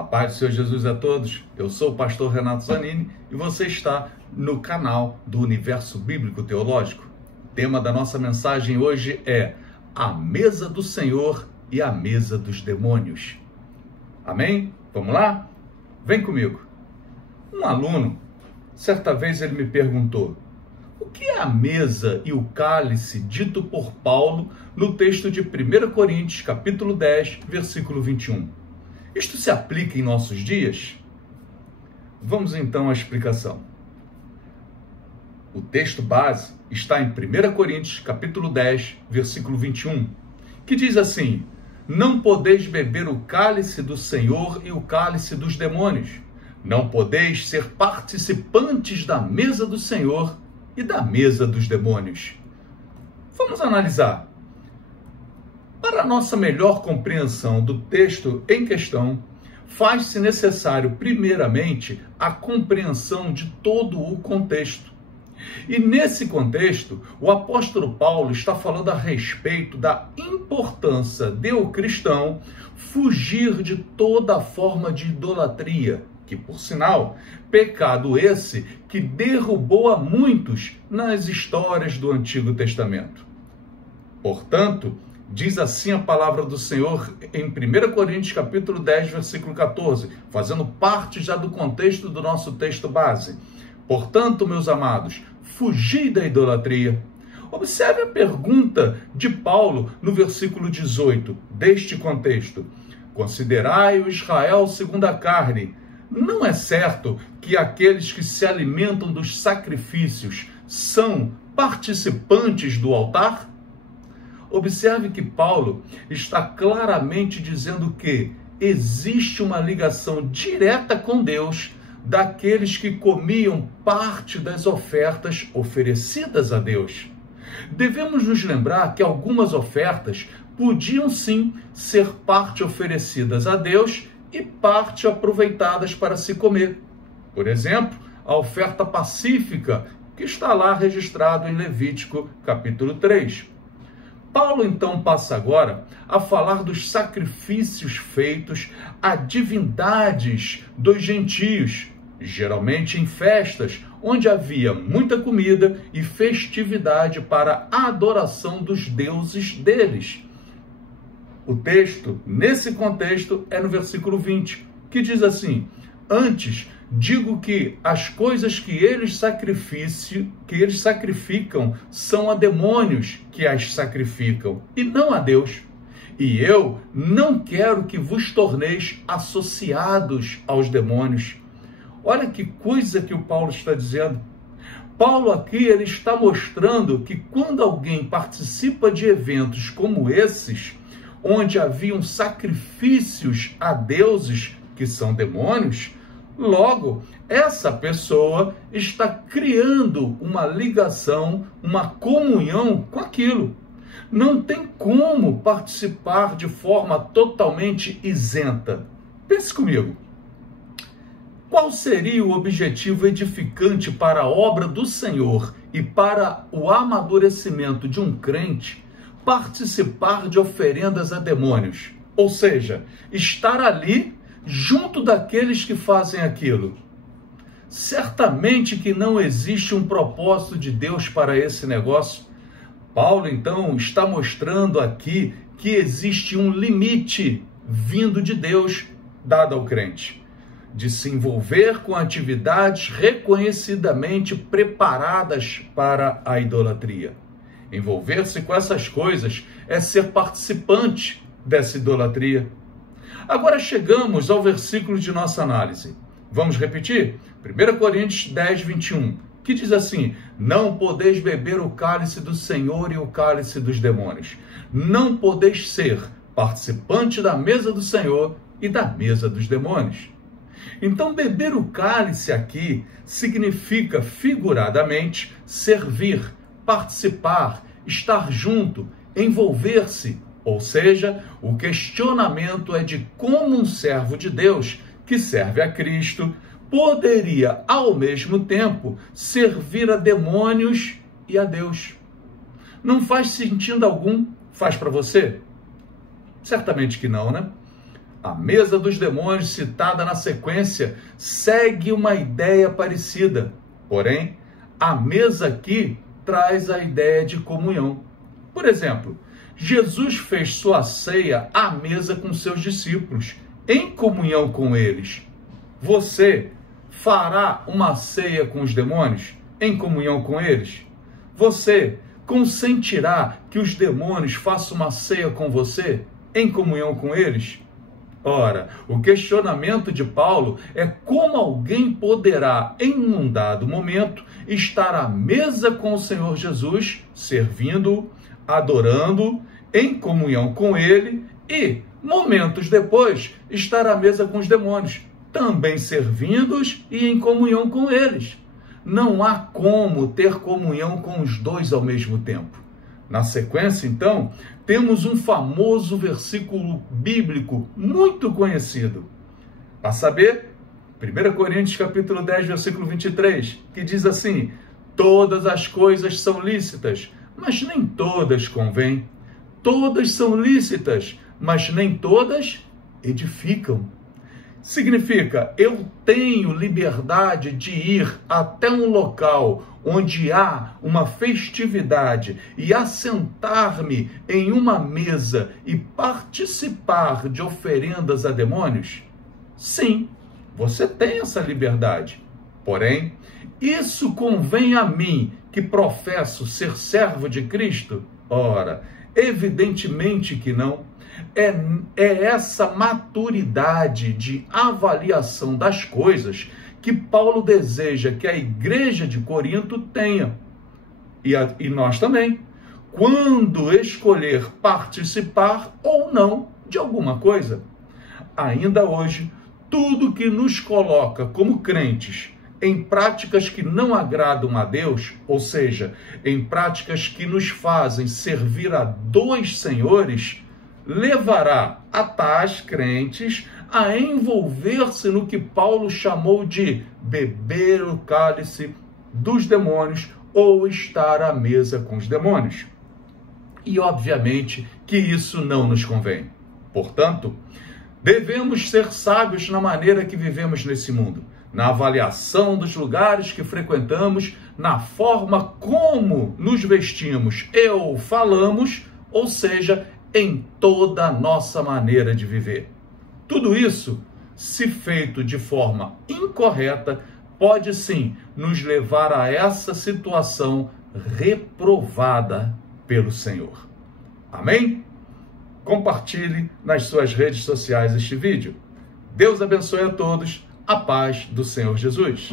A paz do Senhor Jesus a todos. Eu sou o pastor Renato Zanini e você está no canal do Universo Bíblico Teológico. O tema da nossa mensagem hoje é a mesa do Senhor e a mesa dos demônios. Amém? Vamos lá? Vem comigo. Um aluno, certa vez ele me perguntou: o que é a mesa e o cálice dito por Paulo no texto de 1 Coríntios, capítulo 10, versículo 21? Isto se aplica em nossos dias? Vamos então à explicação. O texto base está em 1 Coríntios, capítulo 10, versículo 21, que diz assim: não podeis beber o cálice do Senhor e o cálice dos demônios. Não podeis ser participantes da mesa do Senhor e da mesa dos demônios. Vamos analisar. Para a nossa melhor compreensão do texto em questão, faz-se necessário, primeiramente, a compreensão de todo o contexto. E nesse contexto, o apóstolo Paulo está falando a respeito da importância de o cristão fugir de toda forma de idolatria, que, por sinal, pecado esse que derrubou a muitos nas histórias do Antigo Testamento. Portanto, diz assim a palavra do Senhor em 1 Coríntios capítulo 10, versículo 14, fazendo parte já do contexto do nosso texto base. Portanto, meus amados, fugi da idolatria. Observe a pergunta de Paulo no versículo 18 deste contexto. Considerai o Israel segundo a carne. Não é certo que aqueles que se alimentam dos sacrifícios são participantes do altar? Observe que Paulo está claramente dizendo que existe uma ligação direta com Deus daqueles que comiam parte das ofertas oferecidas a Deus. Devemos nos lembrar que algumas ofertas podiam sim ser parte oferecidas a Deus e parte aproveitadas para se comer. Por exemplo, a oferta pacífica, que está lá registrado em Levítico capítulo 3. Paulo então passa agora a falar dos sacrifícios feitos a divindades dos gentios, geralmente em festas, onde havia muita comida e festividade para a adoração dos deuses deles. O texto, nesse contexto, é no versículo 20, que diz assim: antes digo que as coisas que eles sacrificam são a demônios que as sacrificam, e não a Deus. E eu não quero que vos torneis associados aos demônios. Olha que coisa que o Paulo está dizendo. Paulo aqui ele está mostrando que quando alguém participa de eventos como esses, onde haviam sacrifícios a deuses que são demônios, logo, essa pessoa está criando uma ligação, uma comunhão com aquilo. Não tem como participar de forma totalmente isenta. Pense comigo. Qual seria o objetivo edificante para a obra do Senhor e para o amadurecimento de um crente participar de oferendas a demônios? Ou seja, estar ali junto daqueles que fazem aquilo. Certamente que não existe um propósito de Deus para esse negócio. Paulo, então, está mostrando aqui que existe um limite vindo de Deus dado ao crente, de se envolver com atividades reconhecidamente preparadas para a idolatria. Envolver-se com essas coisas é ser participante dessa idolatria. Agora chegamos ao versículo de nossa análise. Vamos repetir? 1 Coríntios 10, 21, que diz assim: não podeis beber o cálice do Senhor e o cálice dos demônios. Não podeis ser participante da mesa do Senhor e da mesa dos demônios. Então, beber o cálice aqui significa, figuradamente, servir, participar, estar junto, envolver-se. Ou seja, o questionamento é de como um servo de Deus, que serve a Cristo, poderia, ao mesmo tempo, servir a demônios e a Deus. Não faz sentido algum? Faz para você? Certamente que não, né? A mesa dos demônios, citada na sequência, segue uma ideia parecida. Porém, a mesa aqui traz a ideia de comunhão. Por exemplo, Jesus fez sua ceia à mesa com seus discípulos, em comunhão com eles. Você fará uma ceia com os demônios, em comunhão com eles? Você consentirá que os demônios façam uma ceia com você, em comunhão com eles? Ora, o questionamento de Paulo é como alguém poderá, em um dado momento, estar à mesa com o Senhor Jesus, servindo-o, adorando, em comunhão com ele, e, momentos depois, estar à mesa com os demônios, também servindo-os e em comunhão com eles. Não há como ter comunhão com os dois ao mesmo tempo. Na sequência, então, temos um famoso versículo bíblico muito conhecido. A saber, 1 Coríntios capítulo 10, versículo 23, que diz assim: todas as coisas são lícitas, mas nem todas convêm. Todas são lícitas, mas nem todas edificam. Significa, eu tenho liberdade de ir até um local onde há uma festividade e assentar-me em uma mesa e participar de oferendas a demônios? Sim, você tem essa liberdade. Porém, isso convém a mim, que professo ser servo de Cristo? Ora, evidentemente que não. É essa maturidade de avaliação das coisas que Paulo deseja que a igreja de Corinto tenha. E nós também. Quando escolher participar ou não de alguma coisa. Ainda hoje, tudo que nos coloca como crentes em práticas que não agradam a Deus, ou seja, em práticas que nos fazem servir a dois senhores, levará a tais crentes a envolver-se no que Paulo chamou de beber o cálice dos demônios ou estar à mesa com os demônios. E obviamente que isso não nos convém. Portanto, devemos ser sábios na maneira que vivemos nesse mundo, na avaliação dos lugares que frequentamos, na forma como nos vestimos ou falamos, ou seja, em toda a nossa maneira de viver. Tudo isso, se feito de forma incorreta, pode sim nos levar a essa situação reprovada pelo Senhor. Amém? Compartilhe nas suas redes sociais este vídeo. Deus abençoe a todos. A paz do Senhor Jesus.